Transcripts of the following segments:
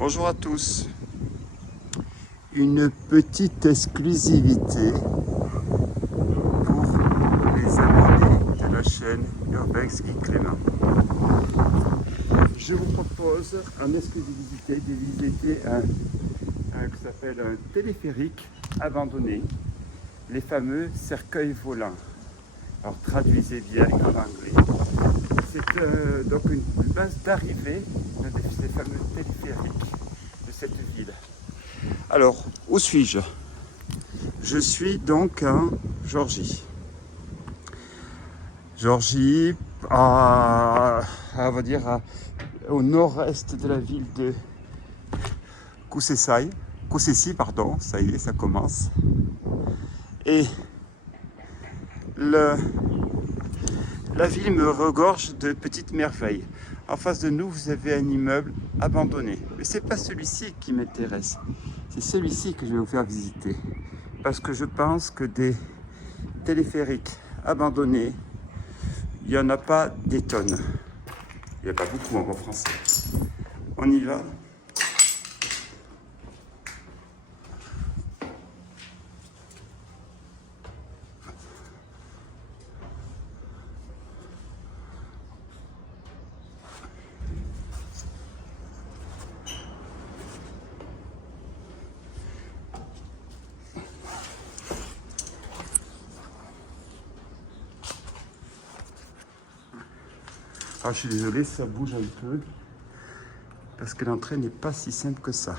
Bonjour à tous. Une petite exclusivité pour les abonnés de la chaîne Urbex Guy Clément. Je vous propose en exclusivité de visiter un qui s'appelle un téléphérique abandonné, les fameux cercueils volants. Alors traduisez bien en anglais. C'est donc une base d'arrivée de ces fameux téléphériques de cette ville. Alors, où suis-je? Je suis donc en Géorgie. Géorgie, on va dire au nord-est de la ville de Koussessi, pardon, ça y est, ça commence. Et la ville me regorge de petites merveilles. En face de nous, vous avez un immeuble abandonné. Mais ce n'est pas celui-ci qui m'intéresse. C'est celui-ci que je vais vous faire visiter. Parce que je pense que des téléphériques abandonnés, il n'y en a pas des tonnes. Il n'y a pas beaucoup en bon français. On y va. Alors, je suis désolé, ça bouge un peu parce que l'entrée n'est pas si simple que ça.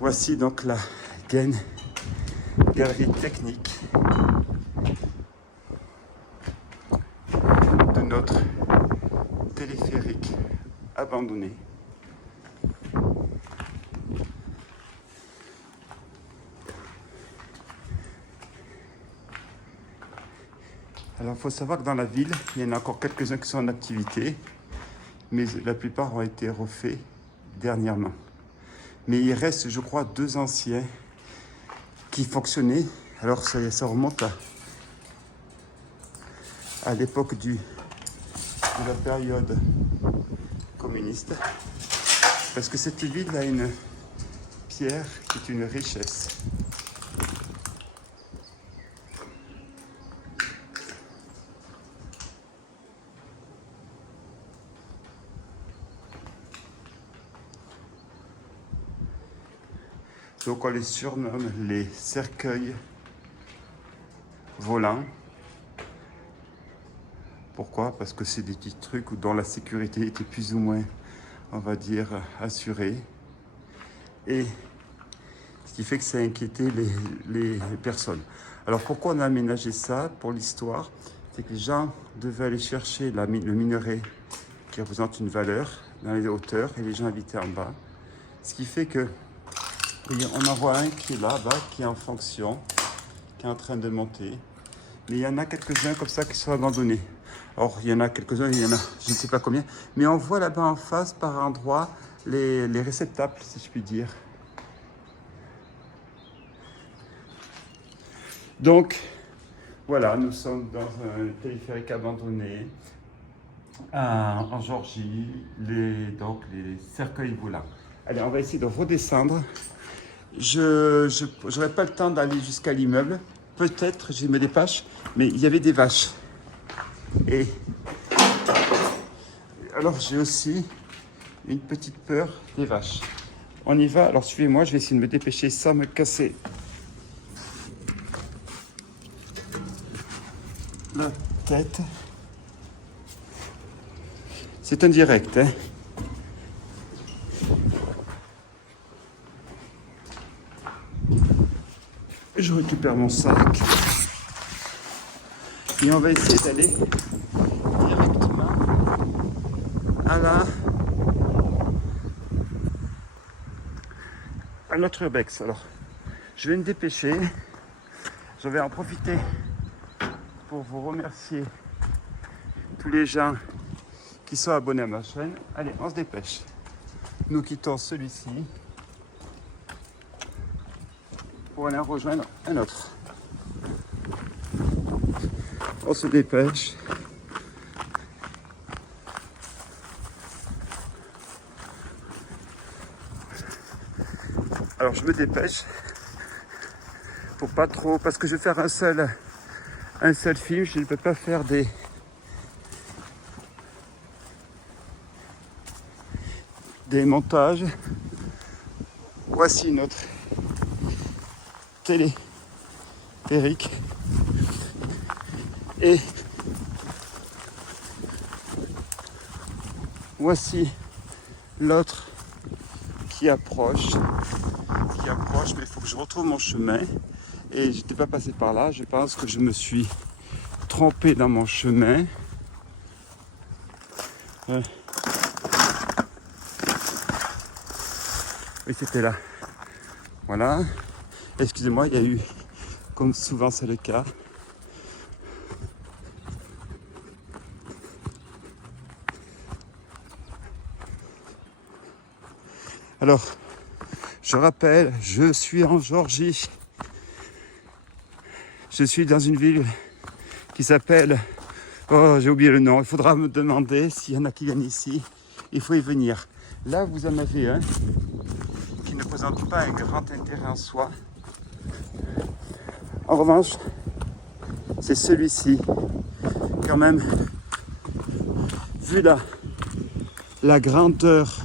Voici donc la galerie technique de notre téléphérique abandonné. Alors, il faut savoir que dans la ville, il y en a encore quelques-uns qui sont en activité, mais la plupart ont été refaits dernièrement. Mais il reste, je crois, 2 anciens qui fonctionnaient. Alors, ça remonte à l'époque de la période communiste, parce que cette ville a une pierre qui est une richesse. Donc on les surnomme les cercueils volants. Pourquoi? Parce que c'est des petits trucs dont la sécurité était plus ou moins, on va dire, assurée. Et ce qui fait que ça a inquiété les personnes. Alors pourquoi on a aménagé ça? Pour l'histoire, c'est que les gens devaient aller chercher le minerai qui représente une valeur dans les hauteurs et les gens habitaient en bas. Ce qui fait que on en voit un qui est là-bas, qui est en fonction, qui est en train de monter. Mais il y en a quelques-uns comme ça qui sont abandonnés. Or, il y en a quelques-uns, il y en a je ne sais pas combien. Mais on voit là-bas en face, par endroits, les réceptacles, si je puis dire. Donc, voilà, nous sommes dans un téléphérique abandonné en Géorgie, donc les cercueils volants. Allez, on va essayer de redescendre. Je n'aurai pas le temps d'aller jusqu'à l'immeuble. Peut-être, je me dépêche, mais il y avait des vaches. Et alors, j'ai aussi une petite peur des vaches. On y va, alors suivez-moi, je vais essayer de me dépêcher sans me casser la tête. C'est un direct, hein. Je récupère mon sac et on va essayer d'aller directement à notre urbex. Alors, je vais me dépêcher. Je vais en profiter pour vous remercier tous les gens qui sont abonnés à ma chaîne. Allez, on se dépêche. Nous quittons celui-ci pour aller en rejoindre un autre. On se dépêche. Alors je me dépêche pour pas trop, parce que je vais faire un seul film, je ne peux pas faire des montages. Voici notre téléphérique et voici l'autre qui approche, mais il faut que je retrouve mon chemin et je n'étais pas passé par là. Je pense que je me suis trompé dans mon chemin. Oui, c'était là. Voilà. Excusez-moi, il y a eu, comme souvent c'est le cas, alors, je rappelle, je suis en Géorgie. Je suis dans une ville qui s'appelle... Oh, j'ai oublié le nom. Il faudra me demander s'il y en a qui viennent ici. Il faut y venir. Là, vous en avez un qui ne présente pas un grand intérêt en soi. En revanche, c'est celui-ci. Quand même, vu la grandeur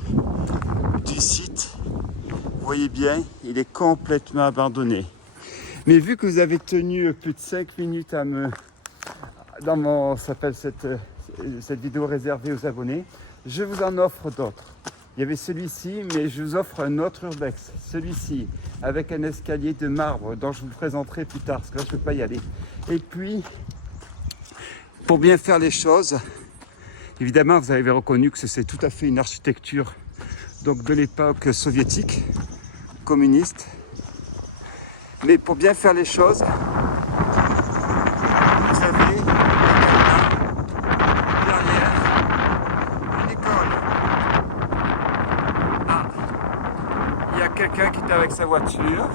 du site, vous voyez bien, il est complètement abandonné. Mais vu que vous avez tenu plus de 5 minutes à me... Dans mon... Ça s'appelle cette vidéo réservée aux abonnés, je vous en offre d'autres. Il y avait celui-ci, mais je vous offre un autre urbex. Celui-ci, avec un escalier de marbre dont je vous le présenterai plus tard, parce que là, je ne peux pas y aller. Et puis, pour bien faire les choses, évidemment, vous avez reconnu que c'est tout à fait une architecture donc de l'époque soviétique, communiste. Mais pour bien faire les choses, vous avez derrière une école. Ah, il y a quelqu'un qui est avec sa voiture.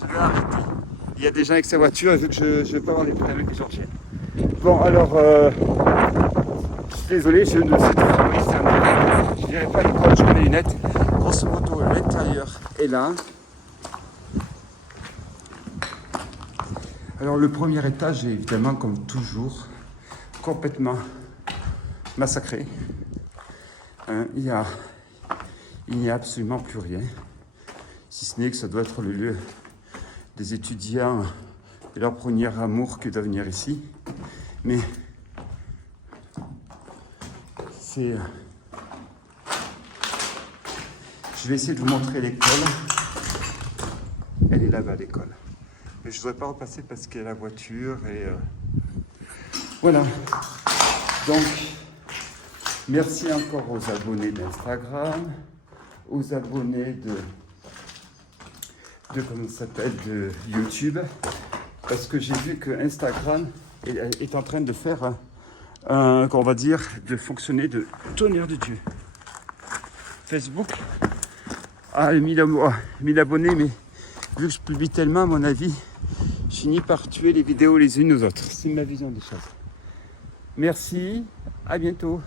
Je vais arrêter. Il y a des gens avec sa voiture, vu que je ne vais pas avoir les problèmes avec les Georgiens. Bon, alors, je suis désolé, je ne sais pas si c'est un direct. Je ne dirais pas l'école, je mets les lunettes. Grosso modo, l'intérieur est là. Alors le premier étage est évidemment, comme toujours, complètement massacré. Il n'y a absolument plus rien, si ce n'est que ça doit être le lieu des étudiants et leur premier amour que de venir ici. Mais c'est... Je vais essayer de vous montrer l'école. Elle est là-bas, l'école. Mais je ne voudrais pas repasser parce qu'il y a la voiture et voilà. Donc, merci encore aux abonnés d'Instagram, aux abonnés de comment ça s'appelle, de YouTube, parce que j'ai vu que Instagram est en train de faire qu'on va dire, de fonctionner de tonnerre de Dieu. Facebook a 1000 abonnés, mais vu que je publie tellement, à mon avis, je finis par tuer les vidéos les unes aux autres. C'est ma vision des choses. Merci, à bientôt.